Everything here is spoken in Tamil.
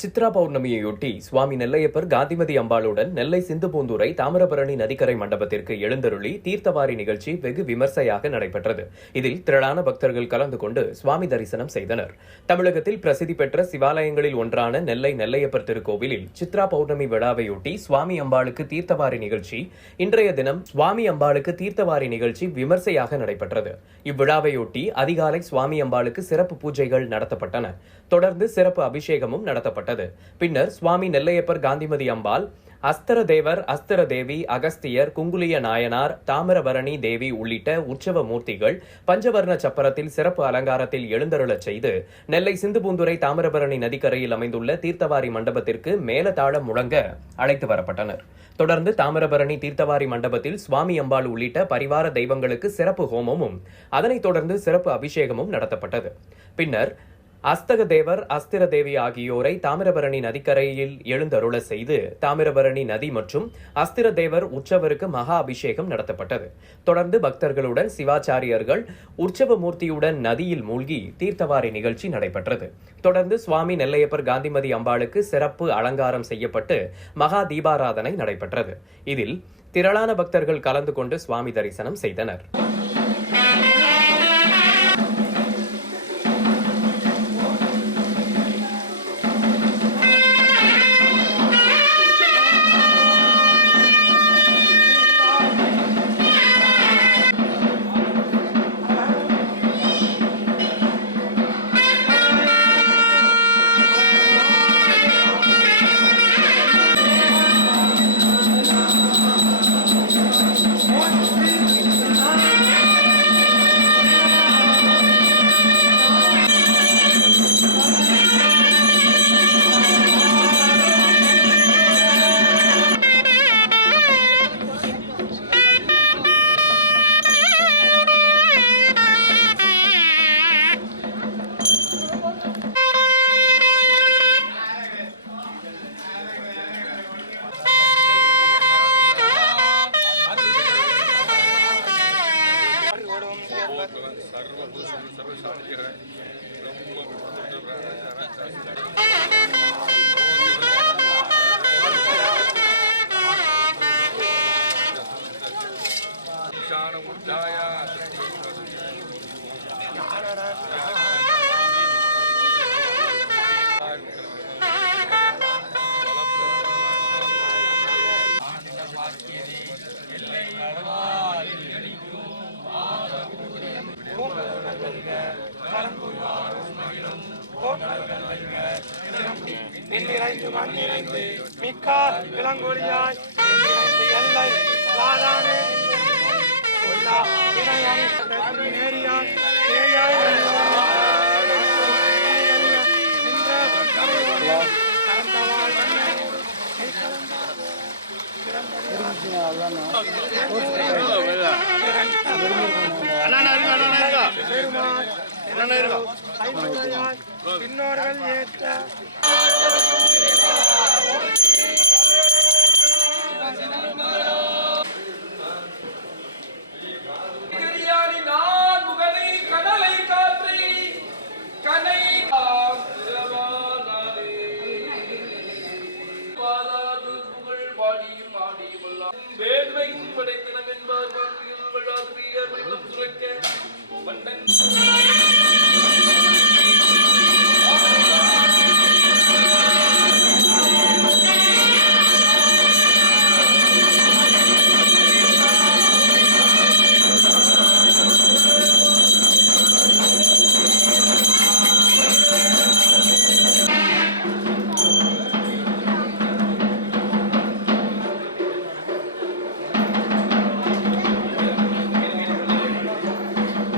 சித்ரா பௌர்ணமியையொட்டி சுவாமி நெல்லையப்பர் காந்திமதி அம்பாளுடன் நெல்லை சிந்துபூந்துரை தாமிரபரணி நதிக்கரை மண்டபத்திற்கு எழுந்தருளி தீர்த்தவாரி நிகழ்ச்சி வெகு விமர்சையாக நடைபெற்றது. இதில் திரளான பக்தர்கள் கலந்து கொண்டு சுவாமி தரிசனம் செய்தனர். தமிழகத்தில் பிரசித்தி பெற்ற சிவாலயங்களில் ஒன்றான நெல்லை நெல்லையப்பர் திருக்கோவிலில் சித்ரா பௌர்ணமி விழாவையொட்டி சுவாமி அம்பாளுக்கு தீர்த்தவாரி நிகழ்ச்சி இன்றைய தினம் சுவாமி அம்பாளுக்கு தீர்த்தவாரி நிகழ்ச்சி விமர்சையாக நடைபெற்றது. இவ்விழாவையொட்டி அதிகாலை சுவாமி அம்பாளுக்கு சிறப்பு பூஜைகள் நடத்தப்பட்டன. தொடர்ந்து சிறப்பு அபிஷேகமும் நடத்தப்பட்டது. பின்னர் சுவாமி நெல்லையப்பர் காந்திமதி அம்பாள் அஸ்தர தேவர் அஸ்தர தேவி அகஸ்தியர் குங்குலிய நாயனார் தாமிரபரணி தேவி உள்ளிட்ட உற்சவ மூர்த்திகள் பஞ்சவர்ண சப்பரத்தில் சிறப்பு அலங்காரத்தில் எழுந்தருளச் செய்து நெல்லை சிந்துபூந்துரை தாமிரபரணி நதிக்கரையில் அமைந்துள்ள தீர்த்தவாரி மண்டபத்திற்கு மேலதாளம் முழங்க அழைத்து வரப்பட்டனர். தொடர்ந்து தாமிரபரணி தீர்த்தவாரி மண்டபத்தில் சுவாமி அம்பாள் உள்ளிட்ட பரிவார தெய்வங்களுக்கு சிறப்பு ஹோமமும் அதனைத் தொடர்ந்து சிறப்பு அபிஷேகமும் நடத்தப்பட்டது. பின்னர் அஸ்தக தேவர் அஸ்திர தேவி ஆகியோரை தாமிரபரணி நதிக்கரையில் எழுந்தருள செய்து தாமிரபரணி நதி மற்றும் அஸ்திர தேவர் உற்சவருக்கு மகா அபிஷேகம் நடத்தப்பட்டது. தொடர்ந்து பக்தர்களுடன் சிவாச்சாரியர்கள் உற்சவ மூர்த்தியுடன் நதியில் மூழ்கி தீர்த்தவாரி நிகழ்ச்சி நடைபெற்றது. தொடர்ந்து சுவாமி நெல்லையப்பர் காந்திமதி அம்பாளுக்கு சிறப்பு அலங்காரம் செய்யப்பட்டு மகா தீபாராதனை நடைபெற்றது. இதில் திரளான பக்தர்கள் கலந்து கொண்டு சுவாமி தரிசனம் செய்தனர். நின்னிறைந்து மண்ணிறைந்து மிக்கார் விலங்கொழியாய் நின்னிறைந்து எல்லை வாதானே. கொல்லா வினையாய் நெருங்கி நேரியாய் சேயாய் அண்ணா அண்ணா அண்ணா பெருமாள் பின்னோர்கள் ஏற்ற